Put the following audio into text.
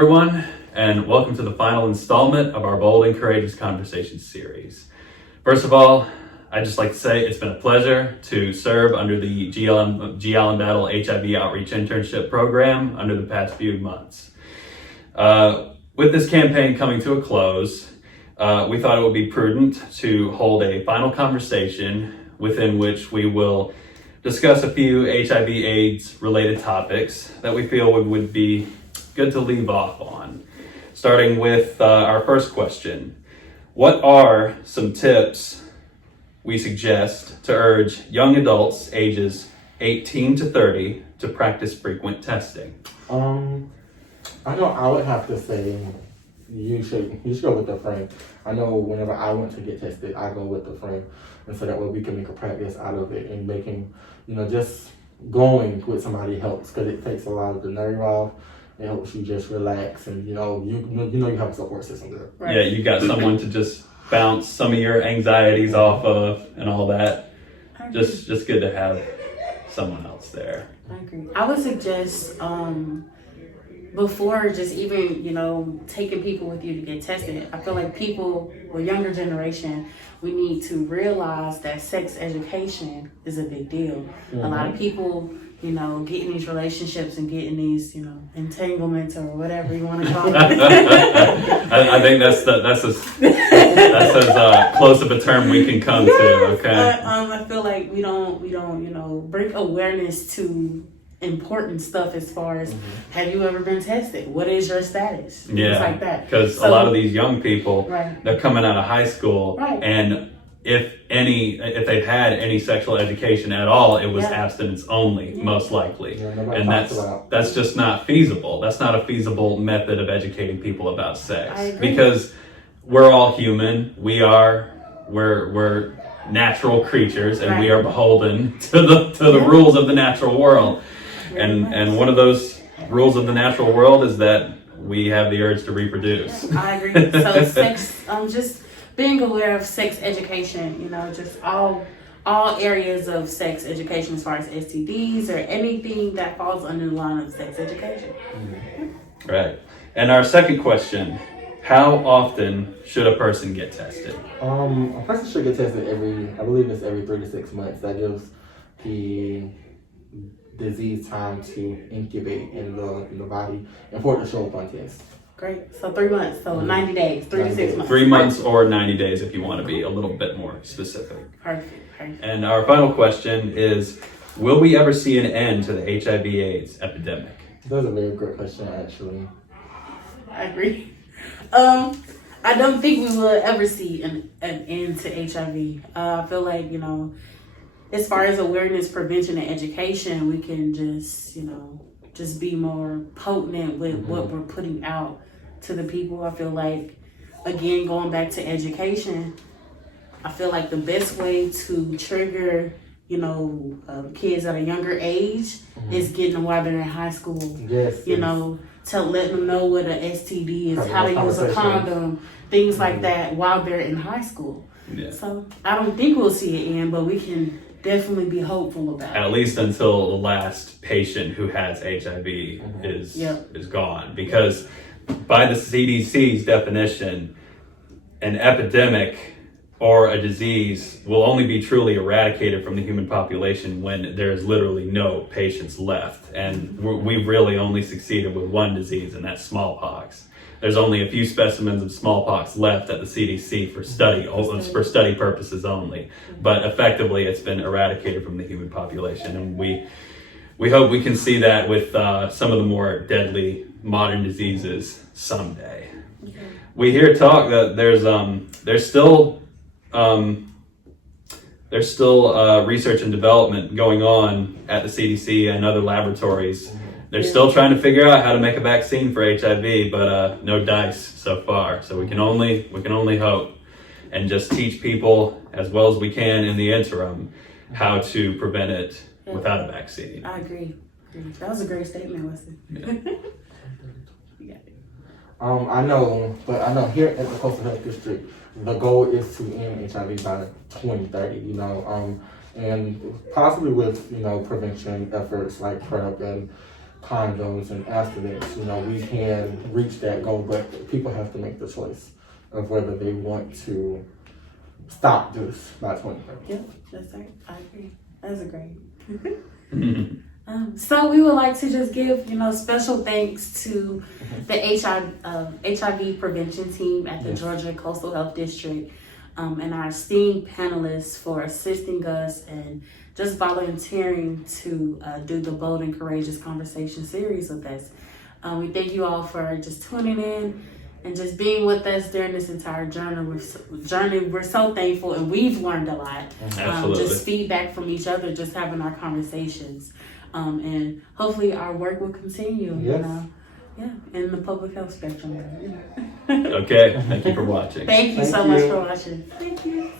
everyone, and welcome to the final installment of our Bold and Courageous Conversations series. First of all, I'd just like to say it's been a pleasure to serve under the G. Allen Battle HIV Outreach Internship Program under the past few months. With this campaign coming to a close, we thought it would be prudent to hold a final conversation within which we will discuss a few HIV/AIDS related topics that we feel would be good to leave off on. Starting with our first question. What are some tips we suggest to urge young adults ages 18 to 30 to practice frequent testing? I know I would have to say you should go with a friend. I know whenever I went to get tested, I go with a friend, and so that way we can make a practice out of it, and making, just going with somebody helps, because it takes a lot of the nerve off. It helps you just relax, and you have a support system there. Right. Yeah, you got someone to just bounce some of your anxieties off of and all that. Just good to have someone else there. I agree. I would suggest before just even taking people with you to get tested, I feel like people or younger generation, we need to realize that sex education is a big deal. Mm-hmm. A lot of people get in these relationships and get in these, entanglements or whatever you want to call it. I think that's as close of a term we can come to. Okay. I feel like we don't bring awareness to important stuff as far as have you ever been tested? What is your status? Yeah, things like that. Because a lot of these young people, right, they're coming out of high school, right, and if they've had any sexual education at all, it was abstinence only, most likely. And that's just not feasible. That's not a feasible method of educating people about sex. Because we're all human. We're natural creatures, and we are beholden to the rules of the natural world. And one of those rules of the natural world is that we have the urge to reproduce. I agree. So sex, just being aware of sex education, just all areas of sex education as far as STDs or anything that falls under the line of sex education. Mm-hmm. Right. And our second question, how often should a person get tested? A person should get tested every 3 to 6 months. That gives the disease time to incubate in the body and for it to show up on tests. Great. So 3 months. So 90 days, 3 to 6 months. 3 months or 90 days if you want to be a little bit more specific. Perfect. And our final question is, will we ever see an end to the HIV/AIDS epidemic? That's a very good question, actually. I agree. I don't think we will ever see an end to HIV. I feel like, as far as awareness, prevention, and education, we can just be more potent with what we're putting out to the people. I feel like, again, going back to education, I feel like the best way to trigger, kids at a younger age is getting them while they're in high school. Yes. Let them know what an STD is, how to use a condom, things like that while they're in high school. Yeah. So I don't think we'll see it end, but we can definitely be hopeful about it. At least until the last patient who has HIV is gone. Because by the CDC's definition, an epidemic or a disease will only be truly eradicated from the human population when there's literally no patients left. And we've really only succeeded with one disease, and that's smallpox. There's only a few specimens of smallpox left at the CDC for study purposes only. But effectively, it's been eradicated from the human population. And we hope we can see that with some of the more deadly modern diseases someday. Okay. We hear talk that there's still research and development going on at the CDC and other laboratories. They're still trying to figure out how to make a vaccine for HIV, but no dice so far. So we can only hope and just teach people as well as we can in the interim how to prevent it without a vaccine. I agree. That was a great statement, Wesley. Yeah. I know here at the Coastal Health District, the goal is to end HIV by 2030, and possibly with, prevention efforts like PrEP and condoms and abstinence, we can reach that goal, but people have to make the choice of whether they want to stop this by 2030. Yep, that's right. I agree. That's great. So we would like to just give, special thanks to the HIV prevention team at the Georgia Coastal Health District, and our esteemed panelists for assisting us and just volunteering to do the Bold and Courageous Conversation series with us. We thank you all for just tuning in and just being with us during this entire journey. We're so thankful, and we've learned a lot. Absolutely. Just feedback from each other, just having our conversations. And hopefully our work will continue, Yes. in the public health spectrum. Okay, thank you for watching. Thank you so much for watching. Thank you.